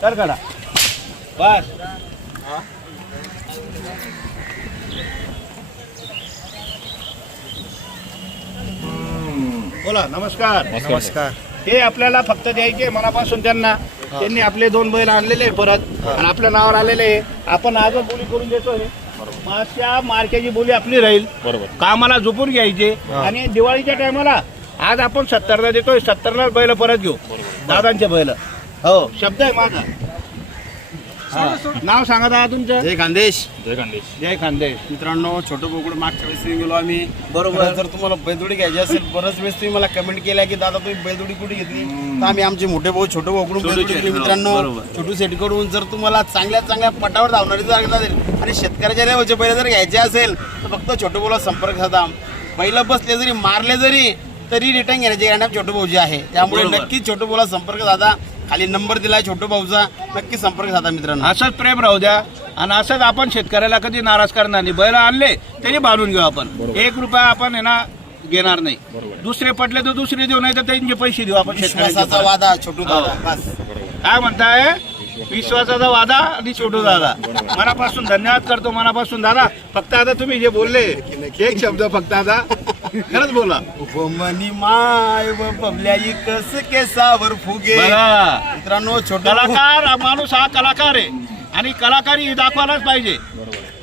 कर करा बस. बोला. नमस्कार. नमस्कार. हे आपल्याला फक्त द्यायचे मनापासून त्यांना. त्यांनी आपले 2 बैल आणलेले परत आणि आपल्या नावावर आलेले. आपण आज बोली करून देतोय. मागच्या मार्केटची बोली आपली राहील. बरोबर. कामाला झोपून घ्यायचे आणि दिवाळीच्या टायमाला आज आपण 70ला देतोय. 70ला बैल परत घेऊ. दादांचे बैल. हो शब्द आहे माझा. नाव सांगा दादा तुमचं. जय खानदेश. जय खानदेश. जय खानदेश. मित्रांनो, छोटं बोकड मागच्या वेळेस गेलो आम्ही. बरोबर. जर तुम्हाला बैलजोडी घ्यायची असेल, बऱ्याच वेळेस तुम्ही मला कमेंट केल्या की दादा तुम्ही बैलजोडी कुठे घेतली, तर आम्ही आमचे मोठे भाऊ छोटं बोकडून बैलजोडी घेतली. मित्रांनो, छोटू सेटकडून जर तुम्हाला चांगल्या पटावर धावणारी जर असेल आणि शेतकऱ्याच्या लेवलचे बैल जर घ्यायचे असेल तर फक्त छोटू भाऊला संपर्क साधा. बैल बसले जरी मारले जरी तरी रिटर्न घेण्याची गॅरंटी छोटू भाऊची आहे. त्यामुळे नक्कीच छोटू भाऊला संपर्क साधा. खाली नंबर दिलाय छोटू भाऊचा, नक्की संपर्क साधा मित्रांनो. असंच प्रेम राहू द्या आणि असंच आपण शेतकऱ्याला कधी नाराज करणार नाही. बैल आणले तरी बांधून घेऊ आपण. 1 रुपया आपण आहे ना घेणार नाही. दुसरे पटले तर दुसरे देऊ, नाही तर त्यांचे पैसे देऊ आपण. विश्वासाचा वादा छोटू दादा. बस. काय म्हणताय. विश्वासाचा वादा आणि छोटू दादा. मनापासून धन्यवाद करतो. मनापासून दादा. फक्त आता तुम्ही जे बोलले एक शब्द फक्त आता खरंच बोला. मनी माय व बबल्याई कस केसावर फुगे. मित्रांनो, छोटा कलाकार माणूस हा कलाकार आहे आणि कलाकारी दाखवायलाच पाहिजे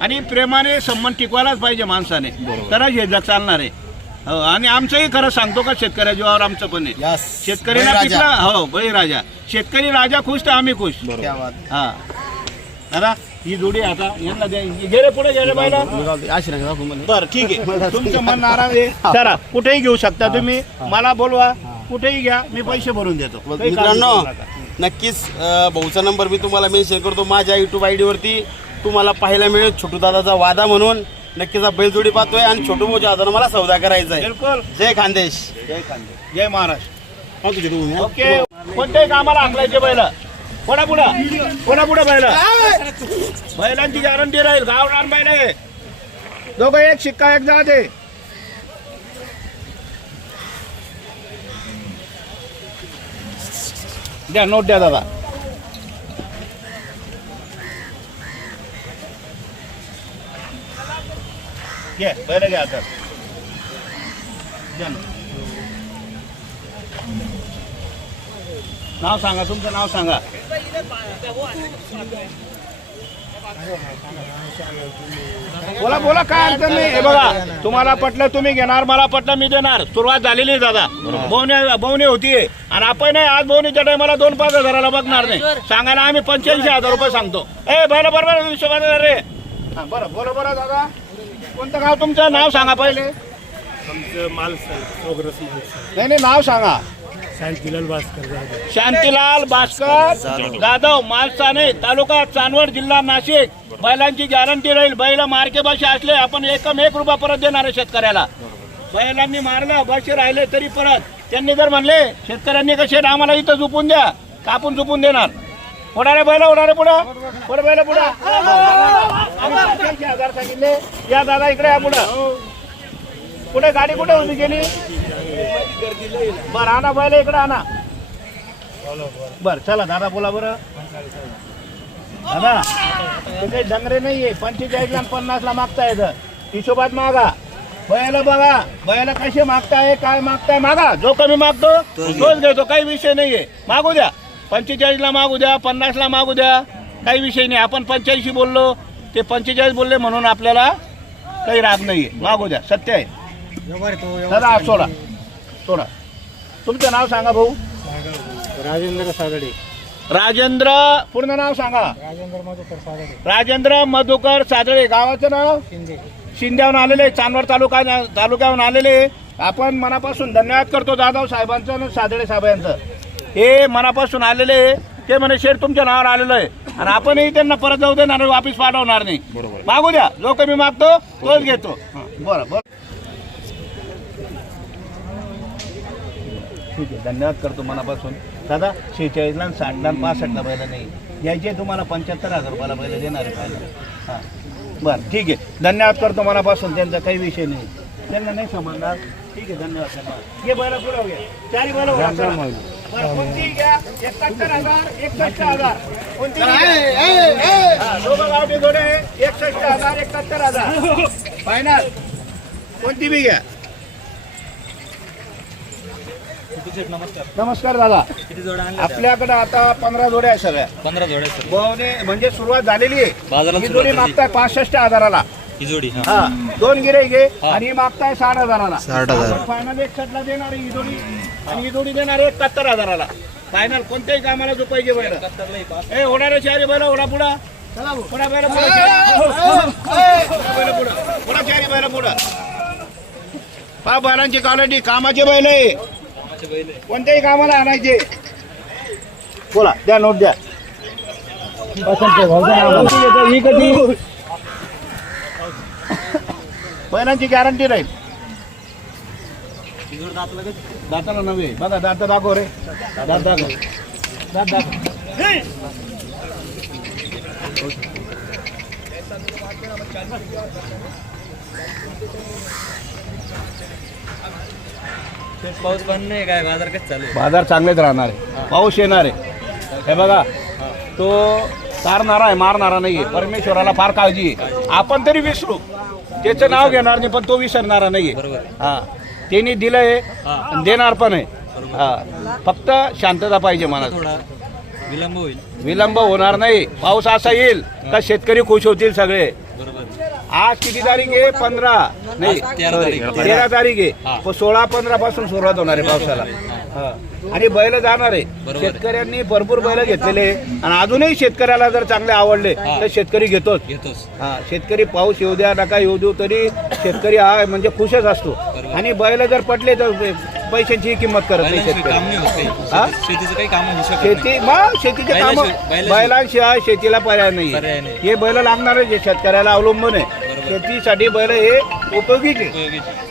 आणि प्रेमाने संबंध टिकवायलाच पाहिजे माणसाने, तरच हे जग चालणार आहे. हो, आणि आमचंही खरं सांगतो का शेतकऱ्या जीवावर आमचं पण आहे. शेतकरीला पिकला. हो बळीराजा. शेतकरी राजा खुश तर आम्ही खुश. हा दादा ही जोडी आता यांना द्या. गेले पुढे गेले पाहिला. बरं ठीक आहे. तुमचं मन नाराज आहे चला कुठेही घेऊ शकता तुम्ही. मला बोलवा कुठेही घ्या, मी पैसे भरून देतो. मित्रांनो, नक्कीच भाऊचा नंबर मी तुम्हाला मेन्शन करतो माझ्या YouTube ID वरती. तुम्हाला पाहायला मिळेल छोटू दादाचा वादा म्हणून. नक्कीच बैलजोडी पाहतोय आणि छोटू भाऊच्या हाताने मला सौदा करायचा आहे. बिलकुल. जय खानदेश. जय खानदेश. जय महाराष्ट्र. ओके. कोणत्याही कामाला हाकलायचे बैल. पुढे बैल. बैलांची गॅरंटी राहील. गावरान बैल आहे. दोघं एक शिक्का एक जाते. द्या नोट द्या दादा. घे बैल घ्या आता. नाव सांगा. तुमचं नाव सांगा. बोला काय अडचण नाही. हे बघा तुम्हाला पटलं तुम्ही घेणार, मला पटलं मी देणार. सुरुवात झालेली आहे दादा. बोवणी होती आणि आपण आज बोवणीच्या टायमाला 2-5 हजाराला बघणार नाही. सांगायला आम्ही 85,000 रुपये सांगतो. बरं बरोबर हिशोबाने रे. बरं बरोबर दादा. कोणतं गाव तुमचं. नाव सांगा पहिले. नाही नाव सांगा. शांतीलाल भास्कर जाधव, मालसाने, तालुका चांदवड, जिल्हा नाशिक. बैलांची गॅरंटी राहील. बैल मार्के बशी असले आपण 1 रुपया परत देणार आहे शेतकऱ्याला. बैलांनी मारलं बशी राहिले तरी परत. त्यांनी जर म्हणले शेतकऱ्यांनी कसे आम्हाला इथं झोपून द्या, कापून झोपून देणार. उडारे बैल उडारे पुढं. पुढे बैल पुढं. 85,000 सांगितले. या दादा इकडे या पुढं. कुठे गाडी कुठे होती गेली. बरं आणा बैल इकडे आणा. बर चला दादा बोला. बरं दादा ते काही डंगरे नाहीये. 45 आणि 50 ला मागता येतं. हिशोबात मागा. बैल बघा बैल कसे मागताय काय मागताय मागा. जो कमी मागतो तोच घेतो. काही विषय नाहीये. मागू द्या. 45 ला मागू द्या, 50 ला मागू द्या, काही विषय नाही. आपण 85 बोललो, ते 45 बोलले म्हणून आपल्याला काही राग नाहीये. मागू द्या. सत्य आहे दादा. सोडा. तुमचं नाव सांगा भाऊ. राजेंद्र सागडे. राजेंद्र पूर्ण नाव सांगा. राजेंद्र मधुकर सादळे. गावाचं नाव शिंद्याहून आलेले. चांदवड तालुक्याहून आलेले. आपण मनापासून धन्यवाद करतो जाधव साहेबांचं आणि सादळे साहेबांचं. हे मनापासून आलेले. ते म्हणे शेर तुमच्या नावावर आलेलं आहे आणि आपणही त्यांना परत जाऊ देणार, वापिस पाठवणार नाही. मागू द्या. जो कमी मागतो तोच घेतो. बरं ठीक आहे. धन्यवाद करतो मनापासून दादा. 46 ला 60 ला 65 ला बैल नाही यायचे. तुम्हाला 75,000 रुपयाला बैल देणार आहे पाहिजे. हां बरं ठीक आहे. धन्यवाद करतो मनापासून. त्यांचा काही विषय नाही. त्यांना नाही समजणार. ठीक आहे. धन्यवाद. ये बैल पुढे घ्या. 4 बैल बरं कोणती घ्या 71,000 61,000 कोणती घ्या? दोघं गावठी जोडे 61,000 71,000 फायनल कोणती बी घ्या. नमस्कार दादा. किती जोड्या आणल्या आपल्याकडे आता 15 जोड्या आहे सगळ्या. 15 जोड्या सर बहुने म्हणजे सुरुवात झालेली आहे. बाजाराला ही सुरुवात जोडी झाली. मागताय 65,000ला. ही जोडी हा 2 गिरे घे आणि ही मागताय 60,000ला. फायनल 61ला देणार आहे ही जोडी आणि ही जोडी देणार आहे 71,000ला. फायनल कोणत्याही कामाला जो पाहिजे बैल ए होणारे चारी बैल ओढा पुढा पुढा बैल पुढा चारी बैल पुढा पा बैलांची क्वालिटी कामाचे बैल आहे. कोणत्याही कामाला आणायचे. बोला द्या नोट द्या. ही कधी बैलांची गॅरंटी राहील. दाताला नव्हे बघा दात दाखव रे दात दाखव दात दाखव. पाऊस पण नाही काय बाजार कसं चालू आहे? बाजार चांगलेच राहणार आहे. पाऊस येणार आहे. हे बघा तो तारणारा आहे मारणारा नाहीये. परमेश्वराला फार काळजी आहे. आपण तरी विसरू त्याचं नाव घेणार नाही पण तो विसरणारा नाहीये. बरोबर. हा त्यांनी दिलंय आणि देणार पण आहे. हा फक्त शांतता पाहिजे मनात. थोडा विलंब होईल. विलंब होणार नाही. पाऊस असा येईल का शेतकरी खुश होतील सगळे. बरोबर. आज किती तारीख आहे 15 नाही आज 13 sorry, तारीख. 13 तारीख हा. आहे. 16-15 पासून सुरुवात होणार आहे पावसाला. हा. आणि बैल जाणार आहे. बरोबर. शेतकऱ्यांनी भरपूर बैल घेतलेले आहे. आणि अजूनही शेतकऱ्याला जर चांगले आवडले तर शेतकरी घेतोच. घेतोस. हा शेतकरी पाऊस येऊ द्या नका येऊ देऊ तरी शेतकरी हा म्हणजे खुशच असतो. बरोबर. आणि बैल जर पटले तर पैशांची किंमत करत नाही बैलांशिवाय शेतकरी. काम नाही होत काही. हा? शेतीचं काही काम होऊ शकत नाही. शेती मग शेतीचे काम बैलांशिवाय शेतीला पर्याय नाही. पर्याय नाही. हे बैल लागणार आहे जे शेतकऱ्याला अवलंबून आहे. बरोबर. शेतीसाठी बैल हे उपयोगीच आहे. उपयोगीची.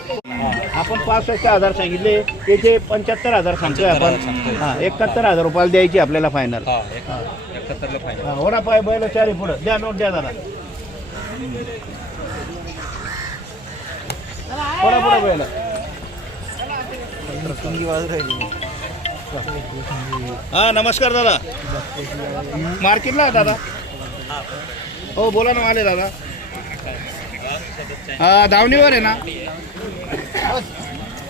आपण 65,000 सांगितले त्याचे 75,000 सांगतोय आपण. 75,000 सांगतोय. हा 71,000 रुपयाला द्यायची आपल्याला फायनल. हा 71 ला फायनल. होणार पाय बैल चारी पुढं द्या नोट द्या दादा. पुढं पुढं बैल हा नमस्कार दादा. मार्केटला आहे दादा. हो बोला ना आले दादा. हा धावणीवर आहे ना.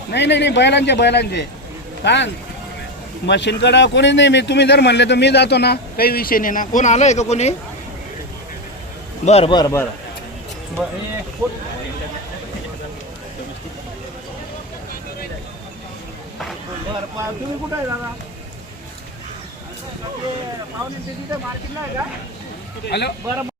नाही नाही नाही बैलांचे हा मशीनकडं कोणीच नाही. मी तुम्ही जर म्हणले तर मी जातो ना. काही विषय नाही ना. कोण आलंय का कोणी. बर बर बर तुम्ही कुठं आहे दादा. पाहुणे तिथे मार्केटला आहे का. हॅलो बरं